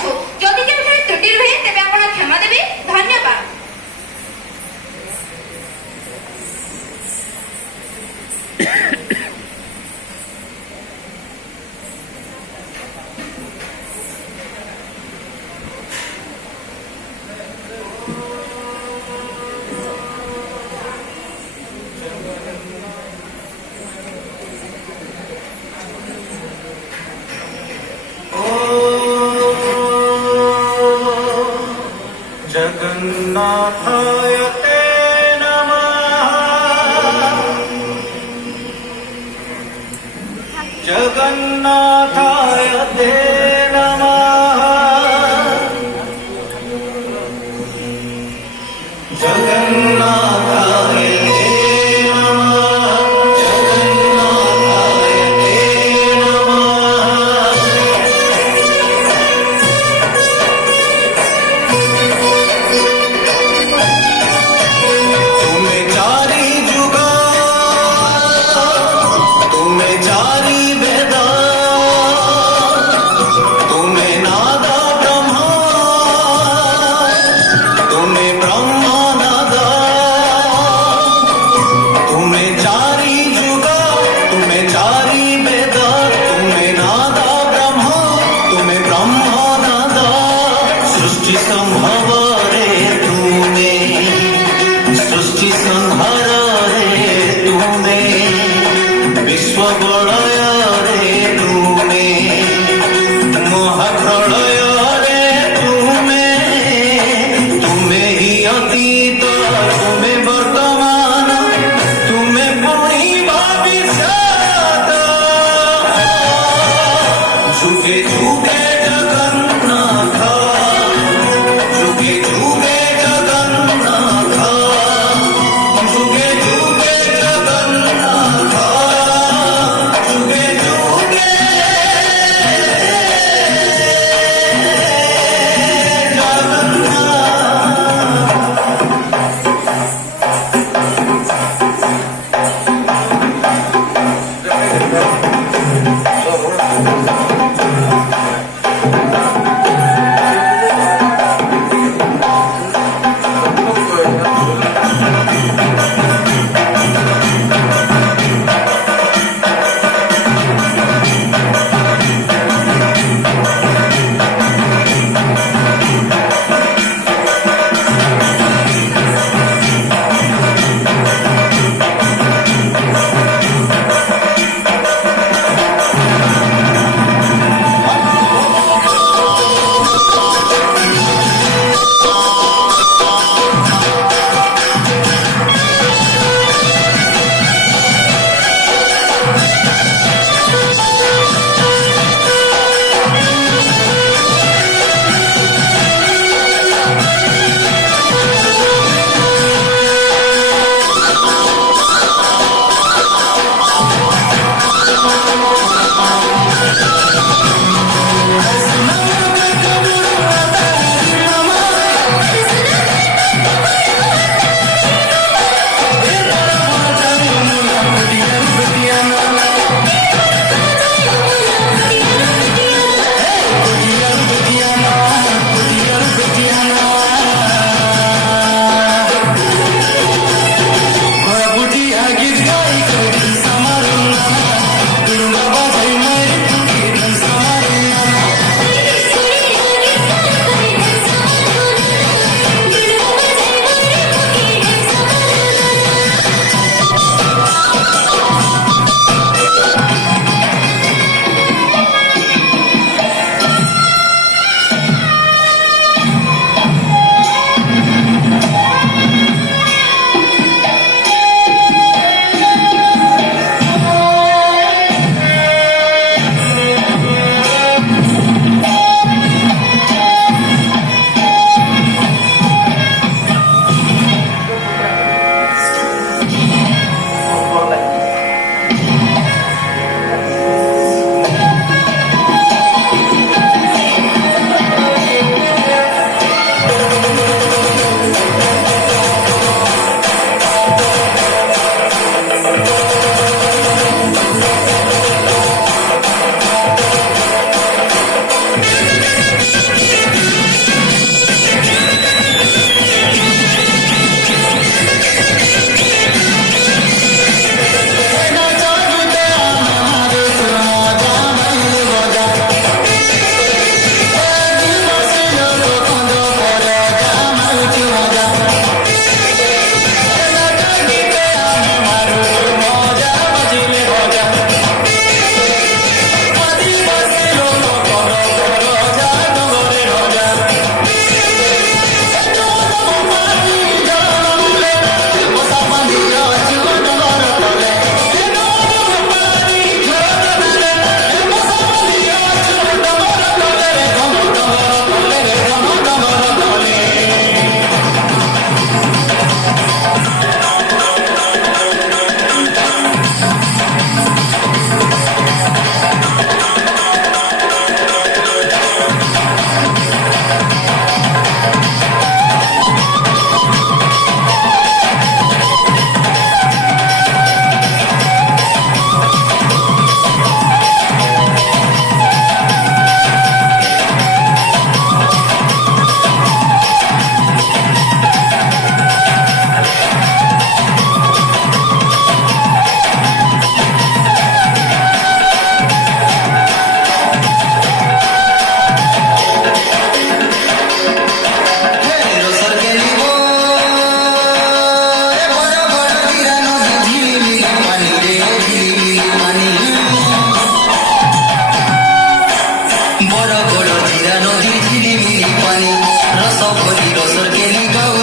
ଅଛୁ। ଯଦି କେଉଁଠାରେ ତ୍ରୁଟି ରୁହେ ତେବେ ଆପଣ କ୍ଷମା ଦେବେ। ଧନ୍ୟବାଦ। जगन्नाथाय ते नमः। जगन्नाथाय ते नमः। जगन्नाथाय ते नमः। जगन्नाथाय ते नमः। तुम्हें चारी जुगा, तुम्हें चारी वेदा, तुम्हें नादा ब्रह्मा, तुम्हें ब्रह्मा नादा। तुम्हें चारी जुगा, तुम्हें चारी वेदा, तुम्हें नादा ब्रह्मा, तुम्हें ब्रह्मा नादा। सृष्टि संभव रे तूने, सृष्टि संहार रे तूने, विश्व बलय रे तूने, महाप्रलय रे तूने। तुम्हें ही अतीत, तुम्हें वर्तमान, तुम्हें पुणी भविष्यत। झुके झुके जगत